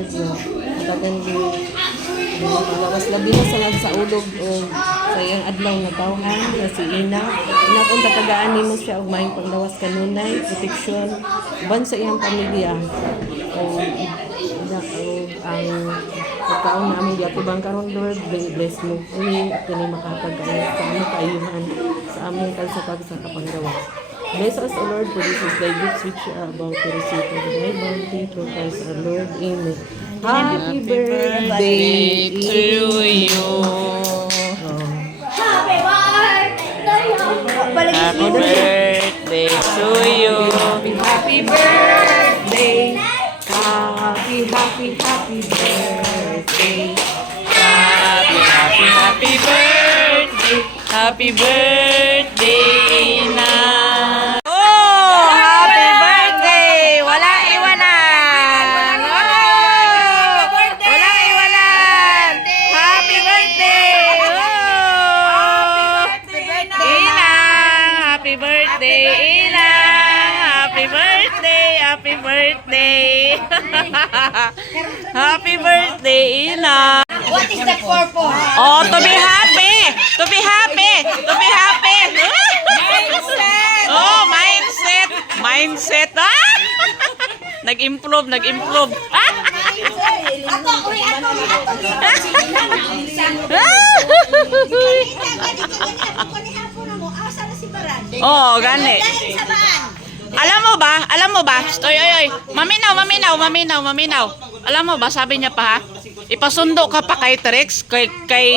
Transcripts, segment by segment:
Lord nga katagan di lawas labi na sa ulog o sa iyang adlaw nga tawhan nga si Ina. Ina kung tatagaan nimo siya og maayong panglawas kanunay, proteksyon uban sa iyang pamilya. O ang pagkaon na aming giatubang karon Lord, bless mo. Ini kini makapag-ayos sa aming kaayuhan sa aming kalsapag sa kapanglawas. Bless us, O Lord, for this is thy gifts which you are about to receive from thy bounty through Christ our Lord. Amen. Happy birthday to you. Happy birthday to you. Happy birthday. Happy birthday. Happy birthday. Happy birthday na. Oh, happy birthday. Wala iwanan. Oh, wala iwanan. Happy birthday. Oh, Inang. Happy birthday, Inang. Happy birthday. Happy birthday. Happy birthday, Inang. What is that purpose? Oh, to be happy! To be happy! To be happy! Mindset! Oh, mindset! Mindset! Ah! Nag-improve, nag-improve. Ah! Ato, uy, ato. Oh, gani. Alam mo ba? Oy, oy, oy. Maminaw. Alam mo ba, sabi niya pa ha? Ipasundo ka pa kay Trex, kay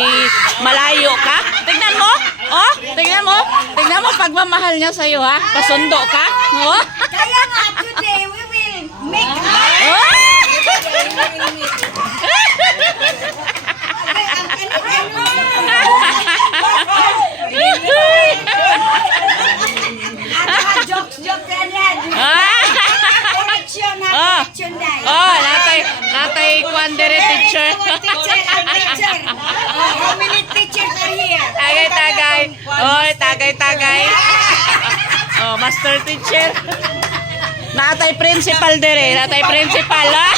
malayo ka. Tignan mo. Oh, tignan mo. Tignan mo pagmamahal niya sa iyo ha. Pasundo ka. Oh. Kaya nga, today we will make Oh. jokes yan yan. Correction ha, Ah. correction dahil. Oh, natay quandary teacher. Teacher. How many teachers are here? Tagay. Oy, tagay. Oh, master teacher. Natay principal dire, natay principal. Ah.